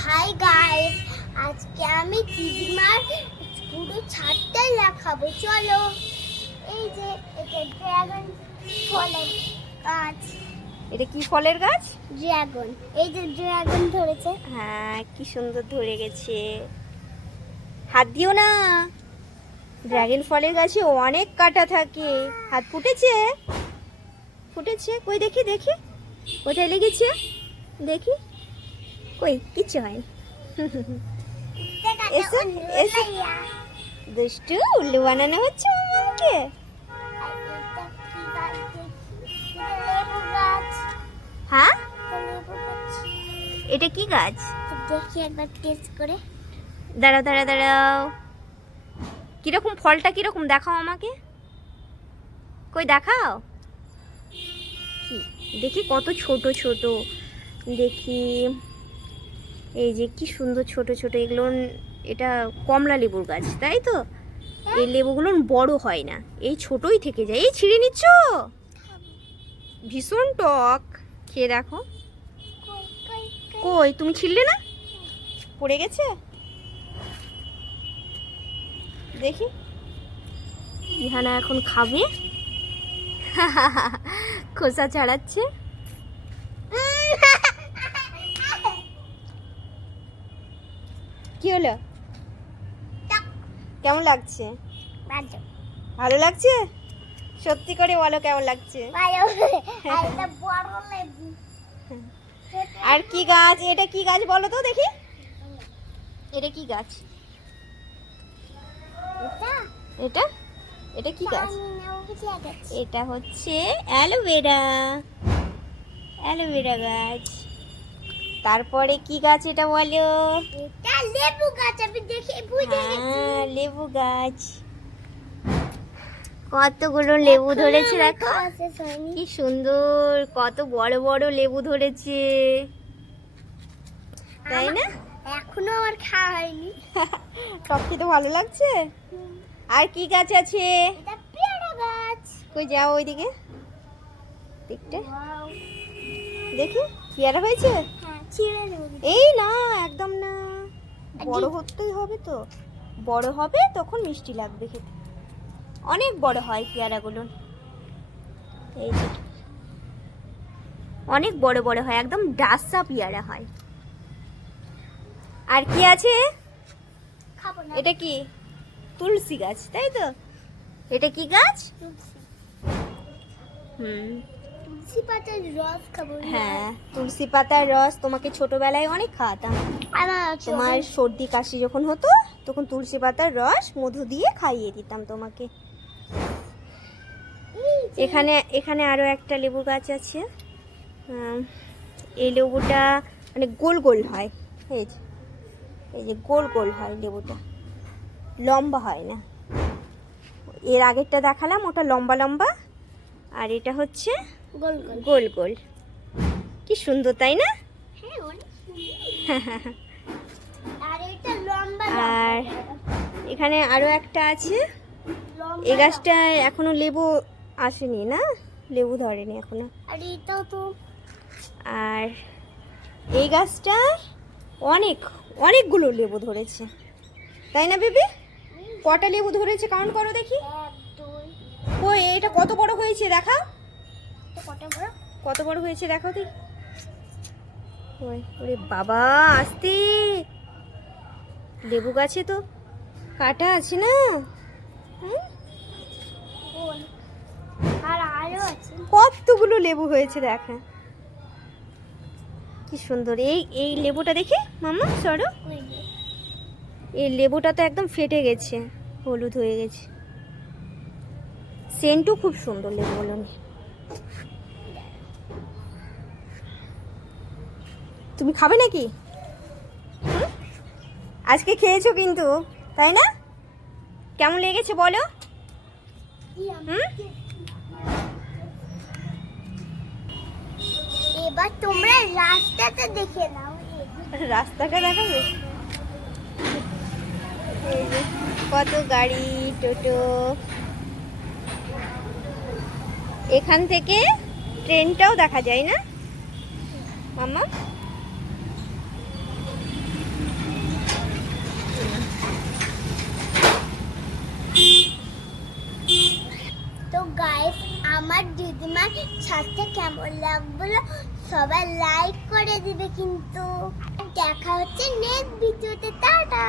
Hi guys আজকে আমি দিদিমার পুরো ছাদটাই দেখাবো চলো। এই যে এটা ড্রাগন ফলের গাছ। এটা কি ফলের গাছ? ড্রাগন এই যে ড্রাগন ধরেছে। হ্যাঁ কি সুন্দর ধরে গেছে। হাত দিও না। ড্রাগন ফলের গাছে অনেক কাটা থাকে। হাত ফুটেছে? ফুটেছে? কই দেখি দেখি। কোথায় লেগেছে? দেখি। কই? কিচ্ছু এসো। দুষ্টু উল্লু বানানো হচ্ছে মামাকে। হ্যাঁ? এটা কি গাছ? দেখি একবার টেস্ট করে। দাঁড়াও দাঁড়াও দাঁড়াও। কীরকম ফলটা কীরকম? দেখাও আমাকে। কই দেখাও। কি? দেখি কত ছোট ছোট। দেখি। এই যে কি সুন্দর ছোট ছোট এগুলো, এটা কমলা লেবুর গাছ, তাই তো? এই লেবুগুলো বড় হয় না, এই ছোটই থেকে যায়। এই ছিঁড়ে নিচ্ছ? ভীষণ টক। খেয়ে দেখো। কই, তুমি ছিঁড়লে না? পড়ে গেছে? দেখি। ইহানা এখন খাবে। খোসা ছাড়াচ্ছে কি হলো? কেমন লাগছে? ভালো। লাগছে? সত্যি করে বলো কেমন লাগছে? আর কি গাছ? এটা কি গাছ বলো তো দেখি। এটা কি গাছ? এটা? এটা? কি গেছে। এটা হচ্ছে অ্যালোভেরা। অ্যালোভেরা গাছ। তারপরে কি গাছ এটা বলো? এটা লেবু গাছ আমি দেখে বুঝে গেছি। হ্যাঁ লেবু গাছ। কতগুলো লেবু ধরেছে দেখো। কি সুন্দর কত বড় বড় লেবু ধরেছে। তাই না? এখনও আমার খাওয়া হয়নি। টক খেতে ভালো লাগছে? আর কি গাছ আছে? এটা পেয়ারা গাছ। কই যাও ওইদিকে। দিকটা দেখি পেয়ারা হয়েছে? হ্যাঁ। এই না একদম না। বড় হতেই হবে তো। বড় হবে তখন মিষ্টি লাগবে খেতে। অনেক বড় হয় পেয়ারাগুলো। এই যে। অনেক বড় বড় হয় একদম ডাসা পেয়ারা হয়। আর কি আছে? খাব এটা কি? তুলসী গাছ তাই তো? এটা কি গাছ? হুম। তুলসী পাতার রস খাব হ্যাঁ তুলসী পাতার রস তোমাকে ছোটবেলায় অনেক খাওয়াতাম। তোমার সর্দি কাশি যখন হতো তখন তুলসী পাতার রস মধু দিয়ে খাইয়ে দিতাম তোমাকে। এখানে এখানে আরও একটা লেবু গাছ আছে। এই লেবুটা মানে গোল গোল হয়। এই যে এই যে গোল গোল হয় লেবুটা। লম্বা হয় না। এর আগেরটা দেখালাম ওটা লম্বা লম্বা। আর এটা হচ্ছে গোল গোল। কি সুন্দর তাই না? হ্যাঁ। আর এটা লম্বা আর এখানে আরও একটা আছে। এই গাছটা এখনও লেবু আসেনি না? লেবু ধরেনি এখনও। আর এটাও তো আর এই গাছটা অনেক অনেকগুলো লেবু ধরেছে। তাই না বেবি? কটা লেবু ধরেছে কাউন্ট করো দেখি। কই এটা কত বড় হয়েছে বড় কত বড় হয়েছে দেখো ওই ওরে বাবা আসতে। লেবু গাছে তো কাটা আছে না? কতগুলো লেবু হয়েছে দেখা কি সুন্দর। এই এই লেবুটা দেখি মামা সরো এই লেবুটা তো একদম ফেটে গেছে হলুদ হয়ে গেছে। সেন্টও খুব সুন্দর লেবু লেবুগুলো তুমি খাবে নাকি? আজকে খেয়েছো কিন্তু তাই না? কেমন লেগেছে বলো? এবার তোমরা রাস্তাটা দেখে নাও। রাস্তাটা দেখাবে কত গাড়ি টোটো এখান থেকে ট্রেনটাও দেখা যায় না? মামা তো আমার দিদিমার সাথে কেমন লাগবে সবাই লাইক করে দিবে কিন্তু। দেখা হচ্ছে নেক্সট ভিডিওতে টাটা!